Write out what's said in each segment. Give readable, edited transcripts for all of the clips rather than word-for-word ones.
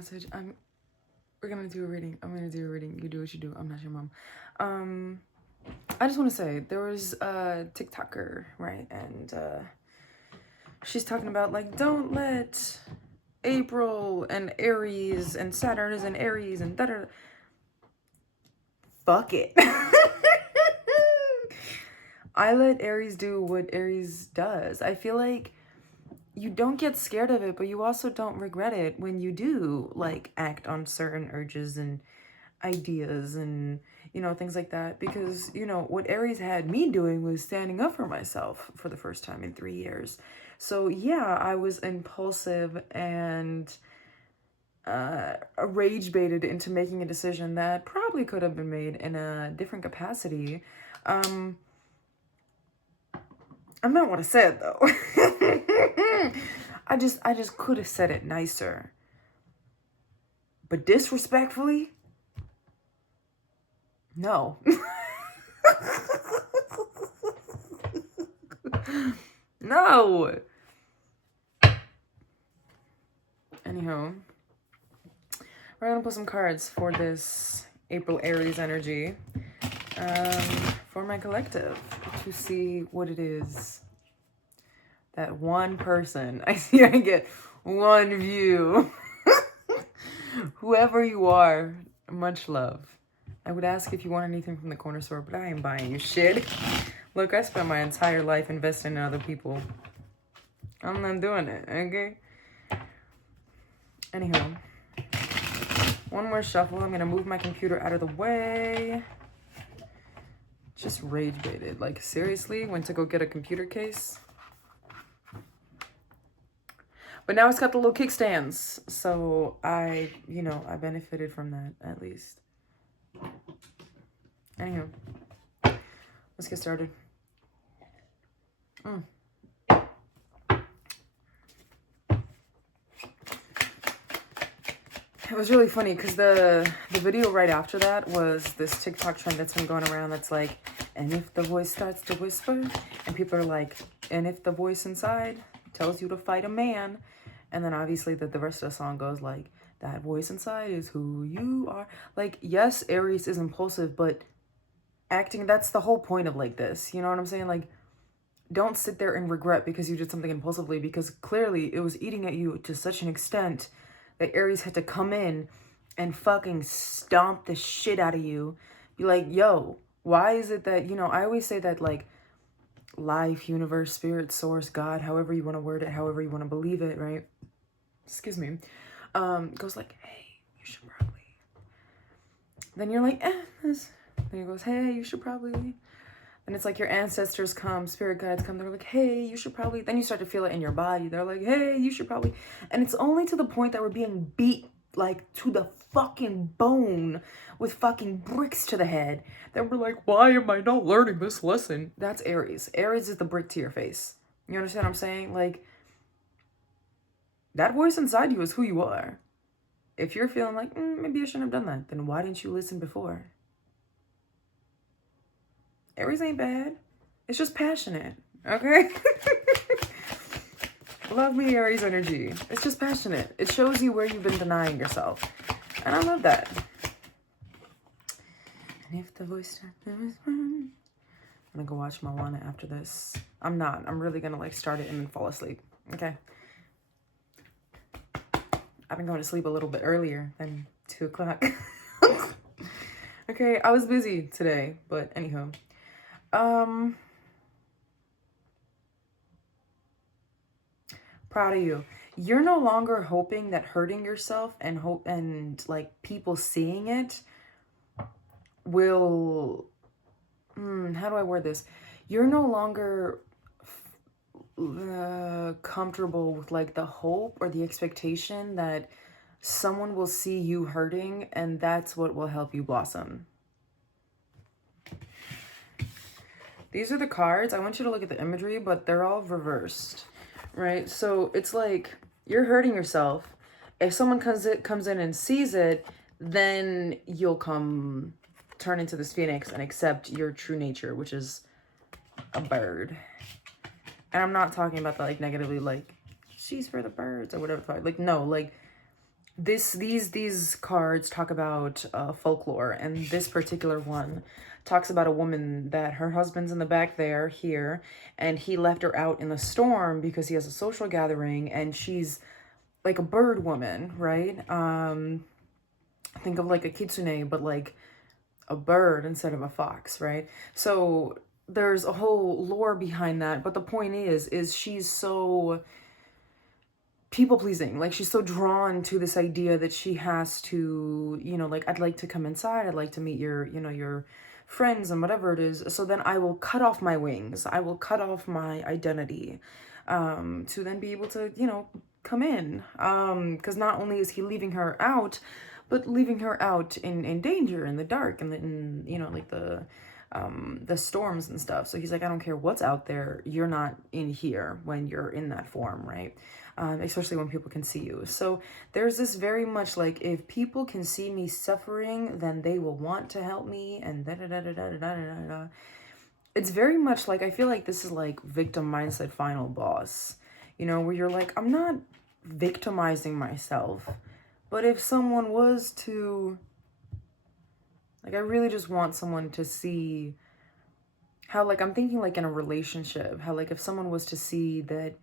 message. We're gonna do a reading. I'm gonna do a reading. You do what you do. I'm not your mom. I just want to say there was a TikToker, right? And she's talking about like, don't let April and Aries and Saturn is in Aries and da da. Fuck it. I let Aries do what Aries does. I feel like you don't get scared of it, but you also don't regret it when you do like act on certain urges and ideas and things like that, because what Aries had me doing was standing up for myself for the first time in 3 years. So yeah, I was impulsive and rage baited into making a decision that probably could have been made in a different capacity. I'm not what I said though. I just could have said it nicer. But disrespectfully? No. No. Anyhow, we're gonna put some cards for this April Aries energy for my collective to see what it is that one person I see. I get one view. Whoever you are, much love. I would ask if you want anything from the corner store, but I ain't buying you shit. Look, I spent my entire life investing in other people. I'm not doing it, okay? Anyhow, one more shuffle. I'm gonna move my computer out of the way. Just rage baited. Like, seriously, went to go get a computer case. But now it's got the little kickstands. So I benefited from that at least. Anyhow, let's get started. It was really funny because the video right after that was this TikTok trend that's been going around that's like, and if the voice starts to whisper, and people are like, and if the voice inside tells you to fight a man, and then obviously the rest of the song goes like, that voice inside is who you are. Like, yes, Aries is impulsive, but acting, that's the whole point of like this. You know what I'm saying? Like, don't sit there and regret because you did something impulsively, because clearly it was eating at you to such an extent that Aries had to come in and fucking stomp the shit out of you. Be like, yo, why is it that, I always say that like life, universe, spirit, source, God, however you want to word it, however you want to believe it, right? Excuse me. Goes like, hey, you should probably. Then you're like, Then he goes, hey, you should probably. And it's like your ancestors come, spirit guides come, they're like, hey, you should probably. Then you start to feel it in your body. They're like, hey, you should probably. And it's only to the point that we're being beat like to the fucking bone with fucking bricks to the head that we're like, why am I not learning this lesson? That's Aries. Aries is the brick to your face. You understand what I'm saying? Like, that voice inside you is who you are. If you're feeling like, maybe I shouldn't have done that, then why didn't you listen before? Aries ain't bad. It's just passionate, okay? Love me, Aries energy. It's just passionate. It shows you where you've been denying yourself. And I love that. And if the voice starts to whisper, I'm gonna go watch Moana after this. I'm not. I'm really gonna like start it and then fall asleep. Okay. I've been going to sleep a little bit earlier than 2 o'clock. Okay, I was busy today, but anyhow. Proud of you. You're no longer hoping that hurting yourself and like people seeing it will, how do I word this? You're no longer comfortable with like the hope or the expectation that someone will see you hurting and that's what will help you blossom. These are the cards. I want you to look at the imagery, but they're all reversed, right? So it's like you're hurting yourself. If someone comes in and sees it, then you'll turn into this phoenix and accept your true nature, which is a bird. And I'm not talking about the like negatively, like she's for the birds or whatever. Like, no, like these cards talk about folklore, and this particular one talks about a woman that her husband's in the back there here, and he left her out in the storm because he has a social gathering, and she's like a bird woman, right? Think of like a kitsune, but like a bird instead of a fox, right? So there's a whole lore behind that, but the point is she's so people pleasing. Like, she's so drawn to this idea that she has to, you know, like, I'd like to come inside, I'd like to meet your, you know, your friends and whatever it is. So then I will cut off my wings, I will cut off my identity, to then be able to, you know, come in. Because not only is he leaving her out, but leaving her out in danger, in the dark, and in, you know, like the storms and stuff. So he's like, I don't care what's out there, you're not in here when you're in that form, right? Especially when people can see you. So there's this very much like, if people can see me suffering, then they will want to help me, and da da da da da da da da da. It's very much like, I feel like this is like victim mindset final boss, you know, where you're like, I'm not victimizing myself, but if someone was to, like, I really just want someone to see how, like, I'm thinking like in a relationship, how like if someone was to see that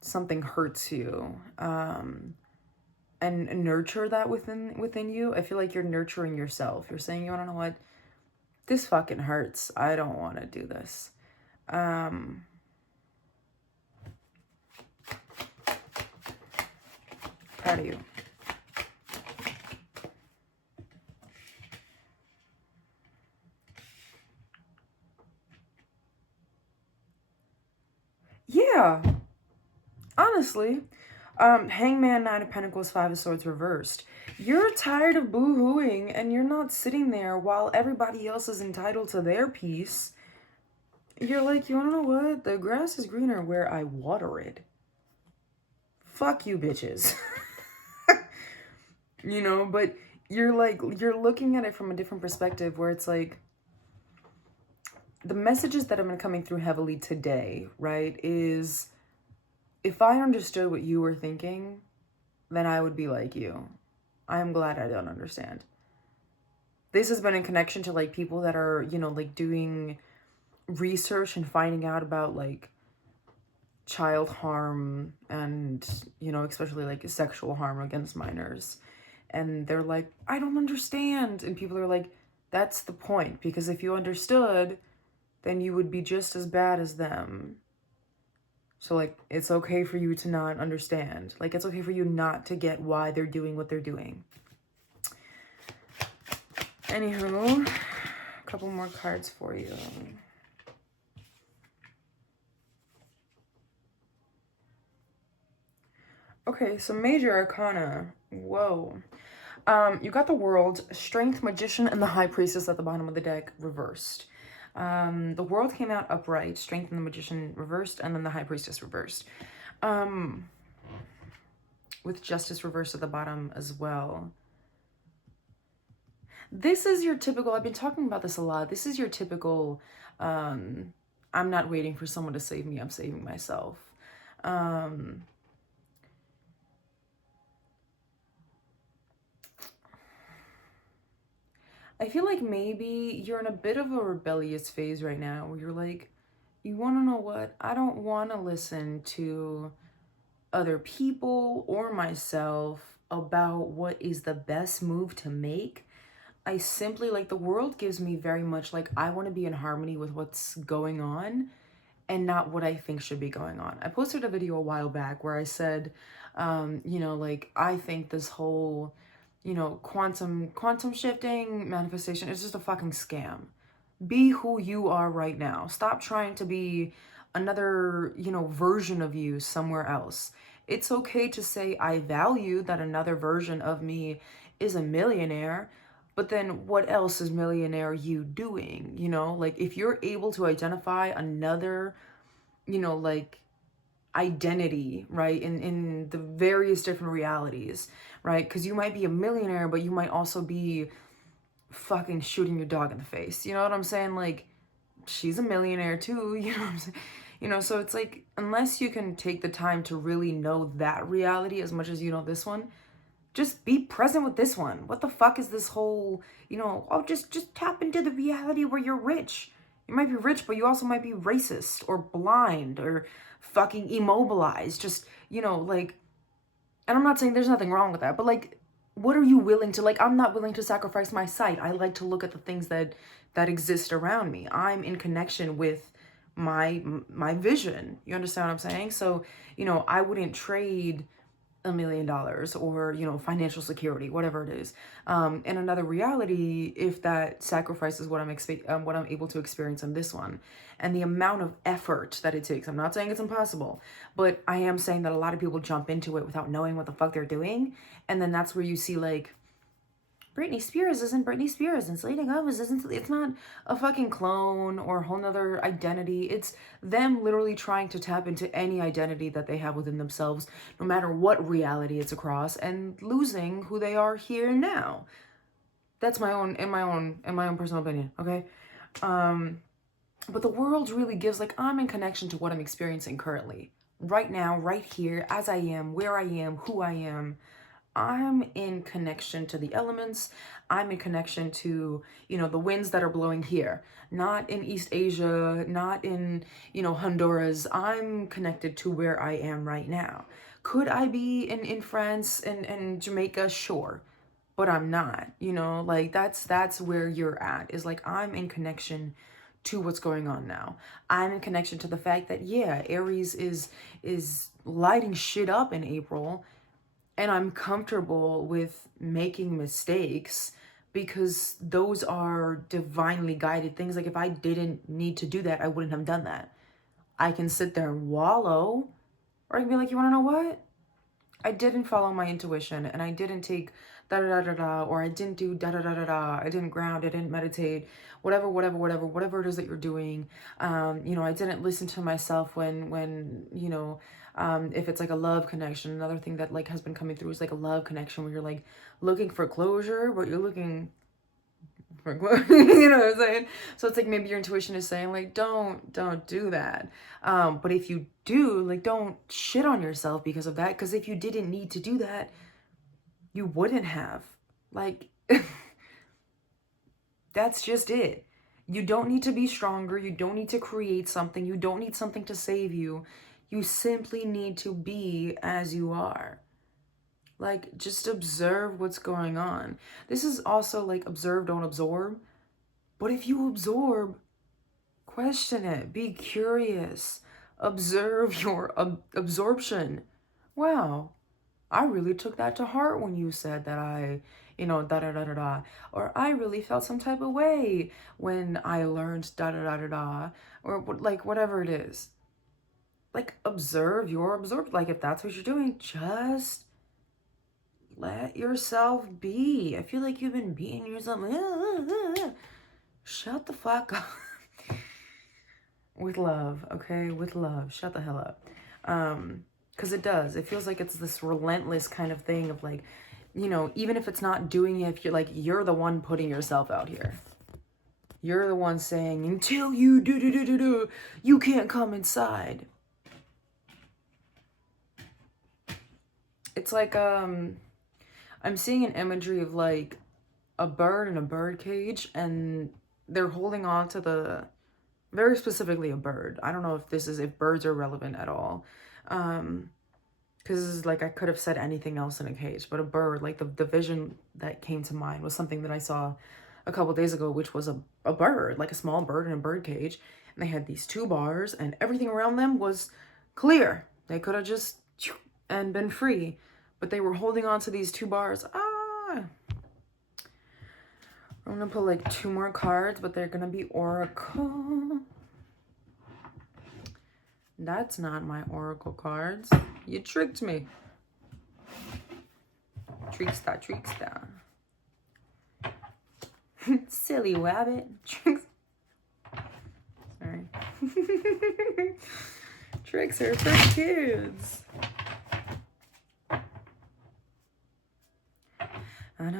something hurts you, and nurture that within you, I feel like you're nurturing yourself. You're saying, you wanna know what? This fucking hurts. I don't want to do this. Proud of you. Yeah, honestly. Hangman, Nine of Pentacles, Five of Swords reversed. You're tired of boo-hooing, and you're not sitting there while everybody else is entitled to their piece. You're like, you wanna know what? The grass is greener where I water it. Fuck you, bitches. You know, but you're like, you're looking at it from a different perspective, where it's like, the messages that have been coming through heavily today, right, is, if I understood what you were thinking, then I would be like you. I am glad I don't understand. This has been in connection to like people that are, you know, like doing research and finding out about like child harm and, you know, especially like sexual harm against minors. And they're like, I don't understand. And people are like, that's the point, because if you understood, then you would be just as bad as them. So like, it's okay for you to not understand. Like, it's okay for you not to get why they're doing what they're doing. Anywho, a couple more cards for you. Okay, so Major Arcana. Whoa. You got the World, Strength, Magician, and the High Priestess at the bottom of the deck reversed. The World came out upright, Strength and the Magician reversed, and then the High Priestess reversed. With Justice reversed at the bottom as well. This is your typical, I've been talking about this a lot, this is your typical, I'm not waiting for someone to save me, I'm saving myself. I feel like maybe you're in a bit of a rebellious phase right now, where you're like, you want to know what? I don't want to listen to other people or myself about what is the best move to make. I simply, like, the world gives me very much like, I want to be in harmony with what's going on and not what I think should be going on. I posted a video a while back where I said, you know, like, I think this whole, you know, quantum shifting manifestation is just a fucking scam. Be who you are right now. Stop trying to be another, you know, version of you somewhere else. It's okay to say, I value that another version of me is a millionaire, but then what else is millionaire you doing? You know, like, if you're able to identify another, you know, like, identity, right, in the various different realities, right? Because you might be a millionaire, but you might also be fucking shooting your dog in the face. You know what I'm saying? Like, she's a millionaire too, you know what I'm saying? You know, so it's like, unless you can take the time to really know that reality as much as you know this one, Just be present with this one. What the fuck is this whole, you know, oh, just tap into the reality where you're rich. You might be rich, but you also might be racist or blind or fucking immobilized. Just, you know, like, and I'm not saying there's nothing wrong with that, but like, what are you willing to, like, I'm not willing to sacrifice my sight. I like to look at the things that exist around me. I'm in connection with my vision. You understand what I'm saying? So, you know, I wouldn't trade $1 million or, you know, financial security, whatever it is, in another reality, if that sacrifices what what I'm able to experience in this one. And the amount of effort that it takes. I'm not saying it's impossible, but I am saying that a lot of people jump into it without knowing what the fuck they're doing. And then that's where you see, like, Britney Spears isn't Britney Spears, and Selena Gomez isn't. It's not a fucking clone or a whole nother identity. It's them literally trying to tap into any identity that they have within themselves, no matter what reality it's across, and losing who they are here and now. That's my own personal opinion. Okay, but the world really gives, like, I'm in connection to what I'm experiencing currently, right now, right here, as I am, where I am, who I am. I'm in connection to the elements. I'm in connection to, you know, the winds that are blowing here, not in East Asia, not in, you know, Honduras. I'm connected to where I am right now. Could I be in France and Jamaica? Sure, but I'm not, you know, like that's where you're at, is like, I'm in connection to what's going on now. I'm in connection to the fact that, yeah, Aries is lighting shit up in April. And I'm comfortable with making mistakes because those are divinely guided things. Like, if I didn't need to do that, I wouldn't have done that. I can sit there and wallow, or I can be like, you want to know what? I didn't follow my intuition, and I didn't take da da da da da, or I didn't do da da da da da. I didn't ground, I didn't meditate, whatever it is that you're doing. You know, I didn't listen to myself when you know, if it's like a love connection. Another thing that, like, has been coming through is like a love connection where you're like looking for closure, but you're looking for you know what I'm saying? So it's like, maybe your intuition is saying, like, don't do that. But if you do, like, don't shit on yourself because of that. Because if you didn't need to do that, you wouldn't have. Like, that's just it. You don't need to be stronger. You don't need to create something. You don't need something to save you. You simply need to be as you are. Like, just observe what's going on. This is also like, observe, don't absorb. But if you absorb, question it. Be curious. Observe your absorption. Wow, I really took that to heart when you said that I, you know, da da da da da. Or I really felt some type of way when I learned da da da da da. Or like, whatever it is. Like, observe your absorb. Like, if that's what you're doing, just let yourself be. I feel like you've been beating yourself. Shut the fuck up. With love, okay? With love. Shut the hell up. Because it does. It feels like it's this relentless kind of thing of, like, you know, even if it's not doing it, if you're like, you're the one putting yourself out here. You're the one saying, until you do, you can't come inside. It's like, I'm seeing an imagery of, like, a bird in a bird cage, and they're holding on to the, very specifically a bird. I don't know if birds are relevant at all. Because, like, I could have said anything else in a cage, but a bird, like, the vision that came to mind was something that I saw a couple days ago, which was a bird, like a small bird in a bird cage. And they had these 2 bars, and everything around them was clear. They could have just and been free, but they were holding on to these 2 bars. I'm gonna put like 2 more cards, but they're gonna be oracle. That's not my oracle cards. You tricked me. Tricksta. Silly wabbit. Sorry. Tricks are for kids. I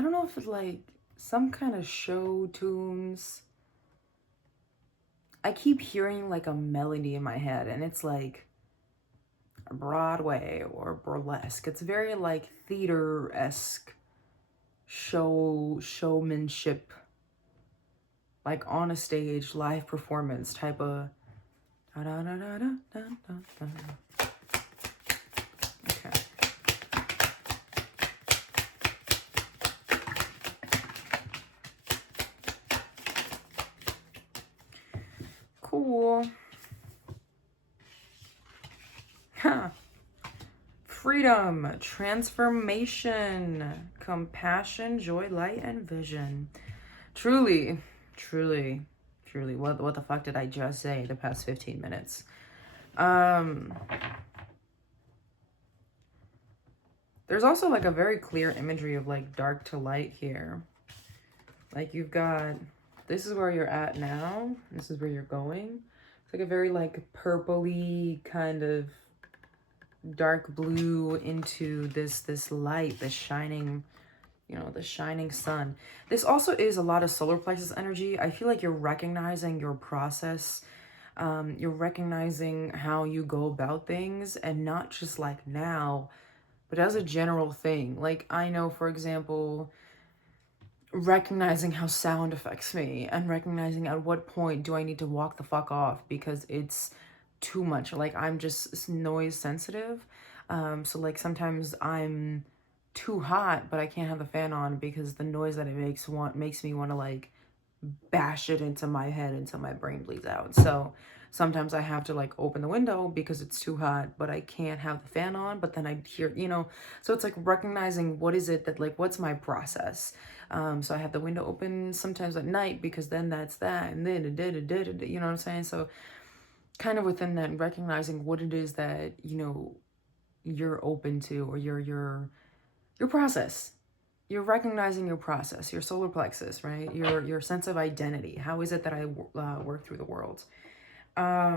don't know if it's like some kind of show tunes. I keep hearing like a melody in my head, and it's like Broadway or burlesque. It's very like theater-esque showmanship, like on a stage, live performance type of. Okay. Cool. Huh. Freedom, transformation, compassion, joy, light, and vision. Truly, truly, truly. What the fuck did I just say the past 15 minutes? There's also like a very clear imagery of like dark to light here. Like you've got, this is where you're at now. This is where you're going. It's like a very like purpley kind of dark blue into this light, this shining, you know, the shining sun. This also is a lot of solar plexus energy. I feel like you're recognizing your process. You're recognizing how you go about things, and not just like now, but as a general thing. Like I know, for example, recognizing how sound affects me and recognizing at what point do I need to walk the fuck off because it's too much. Like I'm just noise sensitive. So like sometimes I'm too hot, but I can't have the fan on because the noise that it makes me want to like bash it into my head until my brain bleeds out. So sometimes I have to like open the window because it's too hot, but I can't have the fan on, but then I hear, you know, so it's like recognizing what is it that like, what's my process? So I have the window open sometimes at night because then that's that. And then, you know what I'm saying? So kind of within that, recognizing what it is that, you know, you're open to, or your process. You're recognizing your process, your solar plexus, right? Your sense of identity. How is it that I work through the world? I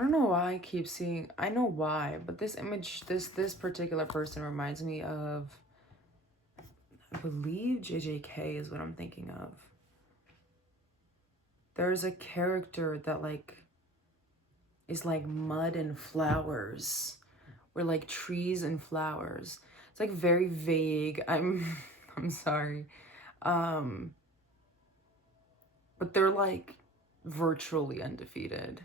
don't know why I keep seeing, I know why, but this image, this particular person reminds me of, I believe JJK is what I'm thinking of. There's a character that like is like mud and flowers, or like trees and flowers. It's like very vague. I'm sorry. But they're like virtually undefeated.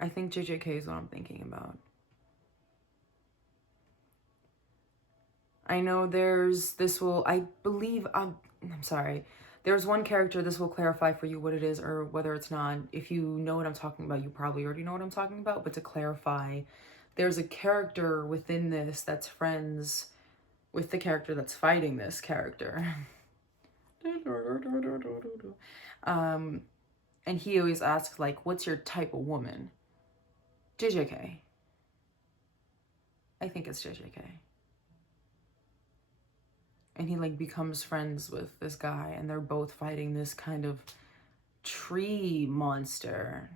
I think JJK is what I'm thinking about. I know I believe, I'm sorry. There's one character, this will clarify for you what it is or whether it's not. If you know what I'm talking about, you probably already know what I'm talking about. But to clarify, there's a character within this that's friends with the character that's fighting this character. And he always asks, like, what's your type of woman? JJK. I think it's JJK. And he like becomes friends with this guy, and they're both fighting this kind of tree monster.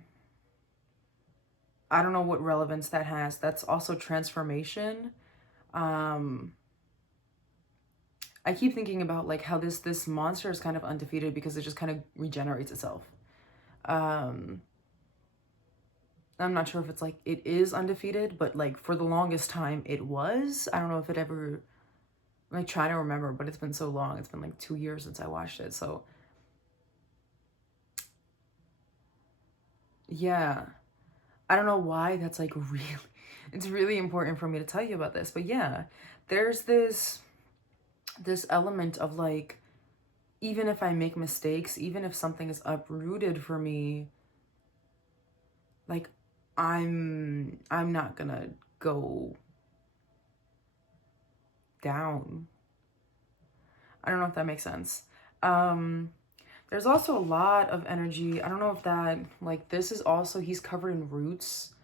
I don't know what relevance that has. That's also transformation. I keep thinking about like how this monster is kind of undefeated because it just kind of regenerates itself. I'm not sure if it's like it is undefeated, but like for the longest time it was. I don't know if it ever, I try to remember, but it's been so long. It's been like 2 years since I watched it. So yeah, I don't know why that's like really, it's really important for me to tell you about this, but yeah, there's this element of like, even if I make mistakes, even if something is uprooted for me, like I'm not gonna go down. I don't know if that makes sense. There's also a lot of energy. I don't know if that, like, this is also, he's covered in roots.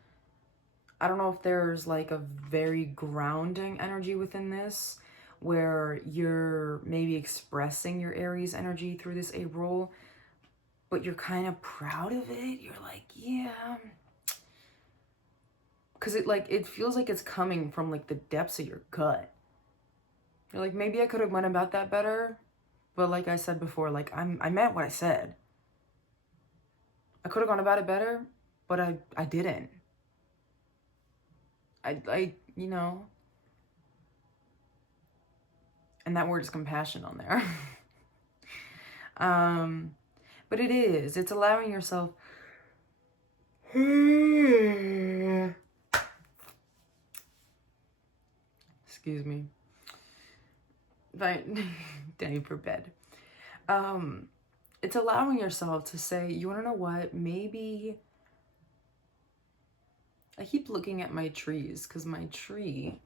I don't know if there's like a very grounding energy within this, where you're maybe expressing your Aries energy through this April, but you're kind of proud of it. You're like, yeah, because it feels like it's coming from like the depths of your gut. You're like, maybe I could have went about that better, but like I said before, like I meant what I said. I could have gone about it better, but I didn't. You know, and that word is compassion on there. But it's allowing yourself excuse me, day for bed. It's allowing yourself to say, you want to know what, maybe I keep looking at my trees because my tree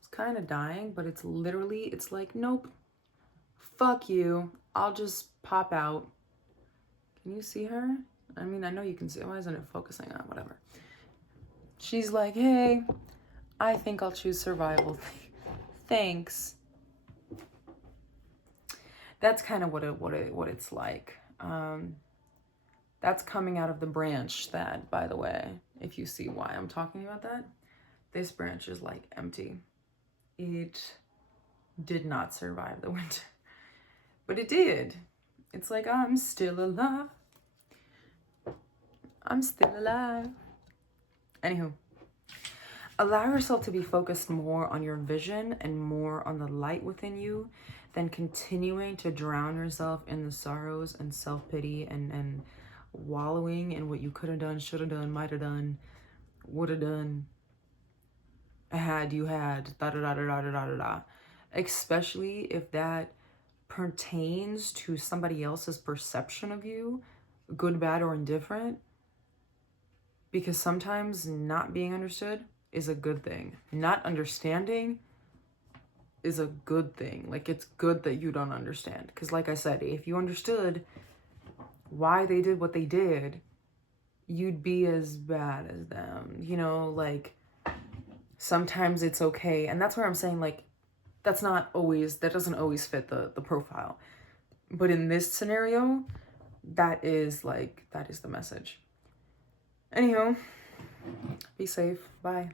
is kind of dying, but it's like, nope, fuck you, I'll just pop out. Can you see her? I mean, I know you can see. Why isn't it focusing on whatever? She's like, hey, I think I'll choose survival. Thanks. That's kind of what it's like. That's coming out of the branch that, by the way, if you see why I'm talking about that, this branch is like empty. It did not survive the winter, but it did. It's like, I'm still alive. I'm still alive. Anywho, allow yourself to be focused more on your vision and more on the light within you than continuing to drown yourself in the sorrows and self-pity and wallowing in what you could have done, should have done, might have done, would have done, you had, da da da da da da da da. Especially if that pertains to somebody else's perception of you, good, bad, or indifferent. Because sometimes not being understood is a good thing. Not understanding is a good thing. Like, it's good that you don't understand. Because like I said, if you understood why they did what they did, you'd be as bad as them. You know, like, sometimes it's okay. And that's where I'm saying, like, that doesn't always fit the profile. But in this scenario, that is the message. Anywho, be safe. Bye.